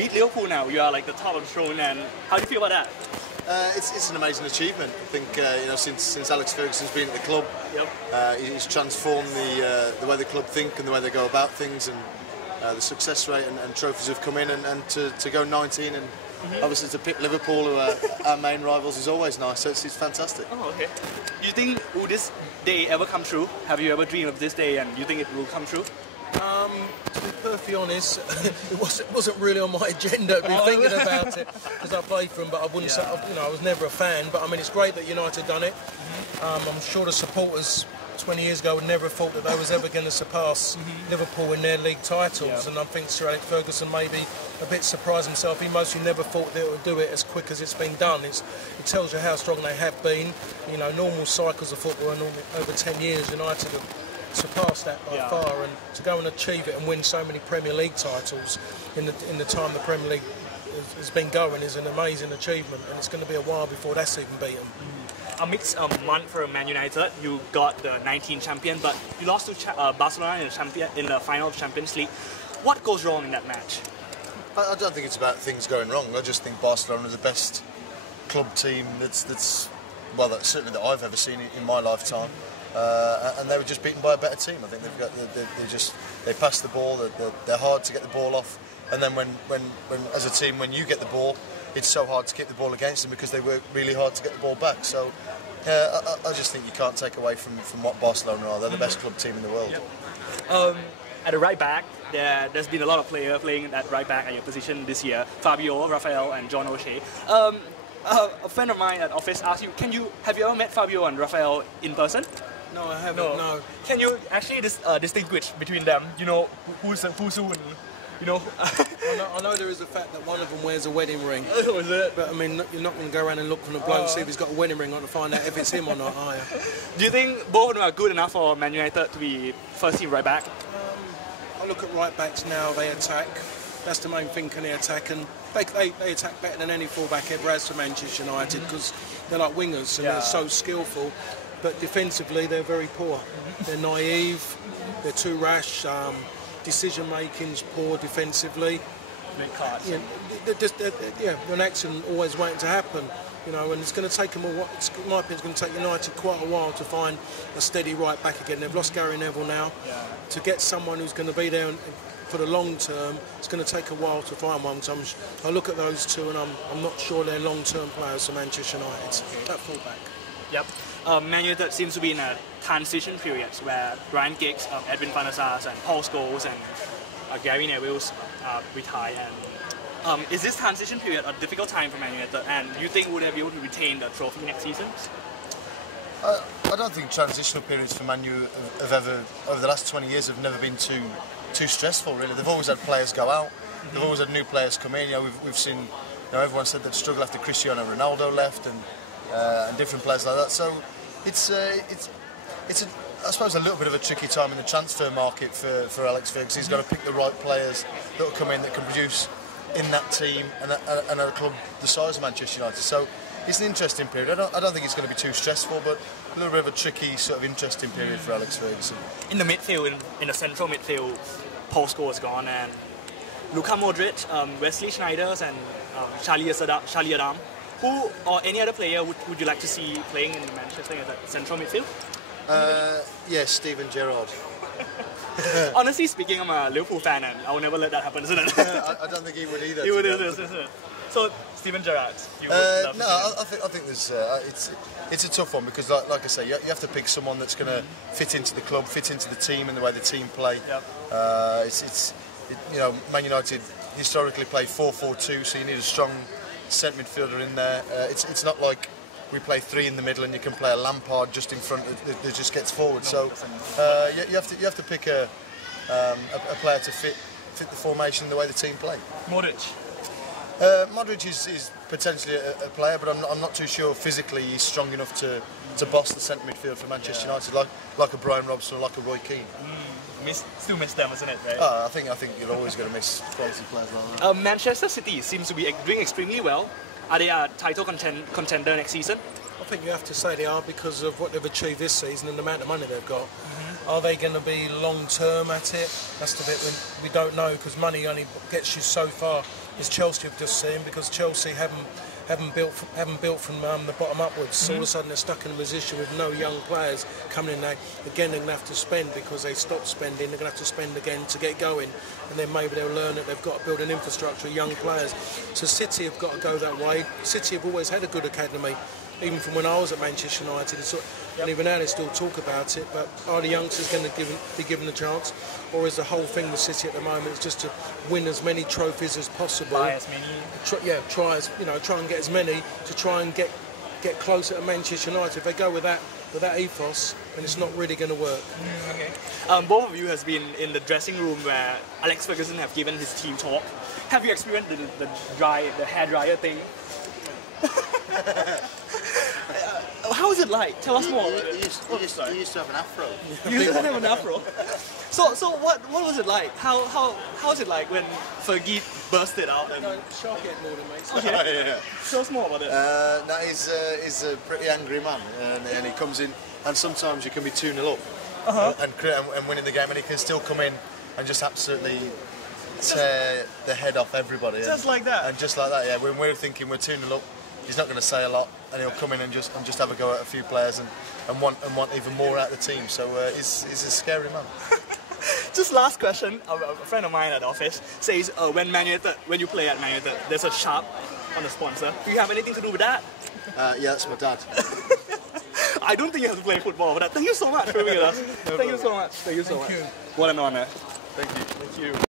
beat Liverpool now. You are like the top of the throne, and how do you feel about that? It's an amazing achievement. I think since Alex Ferguson's been at the club, he's transformed the way the club think and the way they go about things, and the success rate and trophies have come in, and to go 19 and obviously to pick Liverpool, who are our main rivals, is always nice. So it's fantastic. Oh, okay. Do you think will this day ever come true? Have you ever dreamed of this day, and you think it will come true? To be perfectly honest, it wasn't really on my agenda. I've been thinking about it because I played for them, but I wouldn't say, I was never a fan. But I mean, it's great that United done it. I'm sure the supporters 20 years ago would never have thought that they was ever going to surpass Liverpool in their league titles, and I think Sir Alex Ferguson may be a bit surprised himself. He mostly never thought they would do it as quick as it's been done. It tells you how strong they have been. Normal cycles of football, and over 10 years, United have surpassed that by far, and to go and achieve it and win so many Premier League titles in the time the Premier League has been going is an amazing achievement, and it's going to be a while before that's even beaten. A mixed month for Man United. You got the 19 champion, but you lost to Barcelona in the final of Champions League. What goes wrong in that match? I don't think it's about things going wrong. I just think Barcelona are the best club team that's certainly that I've ever seen in my lifetime. And they were just beaten by a better team. I think they pass the ball. They're hard to get the ball off, and then when as a team, when you get the ball, it's so hard to keep the ball against them because they work really hard to get the ball back. So I just think you can't take away from what Barcelona are. They're the best club team in the world. At the right back, there's been a lot of players playing at right back at your position this year. Fabio, Rafael, and John O'Shea. A friend of mine at office asked you, have you ever met Fabio and Rafael in person? No, I haven't. No. Can you actually distinguish between them? Who's who? I know there is the fact that one of them wears a wedding ring. Oh, is it? But I mean, you're not going to go around and look for the bloke, see if he's got a wedding ring on to find out if it's him or not, are you? Do you think both of them are good enough for Man United to be first team right back? I look at right backs now, they attack. That's the main thing, can they attack? And they attack better than any fullback ever has for Manchester United because they're like wingers and they're so skillful. But defensively, they're very poor. They're naive, they're too rash, decision making's poor defensively. An accident always waiting to happen. And it's going to take them in my opinion, it's going to take United quite a while to find a steady right back again. They've lost Gary Neville now. To get someone who's going to be there for the long term, it's going to take a while to find one. So I look at those two, and I'm not sure they're long-term players for Manchester United. That fullback. Yep. Man United seems to be in a transition period where Ryan Giggs, Edwin van der Sar, and Paul Scholes and Gary Neville's retire. And is this transition period a difficult time for Man United? And do you think would they be able to retain the trophy next season? I don't think transitional periods for Man U have ever, over the last 20 years, have never been too stressful. Really, they've always had players go out. They've always had new players come in. We've seen. Everyone said they'd struggle after Cristiano Ronaldo left, and different players like that. So it's I suppose a little bit of a tricky time in the transfer market for Alex Ferguson. He's got to pick the right players that will come in that can produce in that team and at a club the size of Manchester United. So it's an interesting period. I don't think it's going to be too stressful, but a little bit of a tricky sort of interesting period for Alex Ferguson. In the midfield, in the central midfield, Paul Scholes is gone, and Luka Modric, Wesley Sneijder, and Charlie Adam. Who or any other player would you like to see playing in Manchester at the central midfield? Yes, Steven Gerrard. Honestly speaking, I'm a Liverpool fan, and I will never let that happen, isn't it? I don't think he would either. He would either. So, Steven Gerrard. I think there's it's a tough one because, like I say, you have to pick someone that's going to fit into the club, fit into the team, and the way the team play. Yep. Man United historically play 4-4-2, so you need a strong centre midfielder in there. It's not like we play three in the middle and you can play a Lampard just in front that just gets forward. So you have to pick a player to fit the formation the way the team play. Modric. Modric is potentially a player, but I'm not too sure physically he's strong enough to boss the centre midfield for Manchester United like a Brian Robson or like a Roy Keane. Still miss them, isn't it? Right? I think you're always going to miss quality players like that. Manchester City seems to be doing extremely well. Are they a title contender next season? I think you have to say they are because of what they've achieved this season and the amount of money they've got. Are they going to be long term at it? That's the bit we don't know because money only gets you so far is Chelsea have just seen, because Chelsea haven't built from the bottom upwards. So all of a sudden they're stuck in a position with no young players coming in. They're going to have to spend, because they stopped spending. They're going to have to spend again to get going, and then maybe they'll learn that they've got to build an infrastructure of young players. So City have got to go that way. City have always had a good academy, even from when I was at Manchester United. And even now they still talk about it, but are the youngsters going to be given a chance, or is the whole thing with City at the moment is just to win as many trophies as possible? Buy as many. Try and get as many to try and get closer to Manchester United. If they go with that ethos, then it's not really going to work. Okay. Both of you has been in the dressing room where Alex Ferguson have given his team talk. Have you experienced the hair dryer thing? How is it like? Tell us more. He used to have an afro. You used to have an afro. So what was it like? How is it like when Fergie burst it out? And... Sharpe and Paul Parker. Okay. Yeah. Tell us more about it. No, he's a pretty angry man, and he comes in, and sometimes you can be 2-0 up and winning the game, and he can still come in and just absolutely tear the head off everybody. Just like that. And just like that, yeah. When we're thinking we're 2-0 up, he's not going to say a lot, and he'll come in and just have a go at a few players and want even more out of the team. So he's a scary man. Just last question. A friend of mine at the office says when you play at Man United, there's a Sharpe on the sponsor. Do you have anything to do with that? Yeah, that's my dad. I don't think you have to play football, but thank you so much for being with us. Thank you so much. Thank you so much. What an honor. Thank you. Thank you.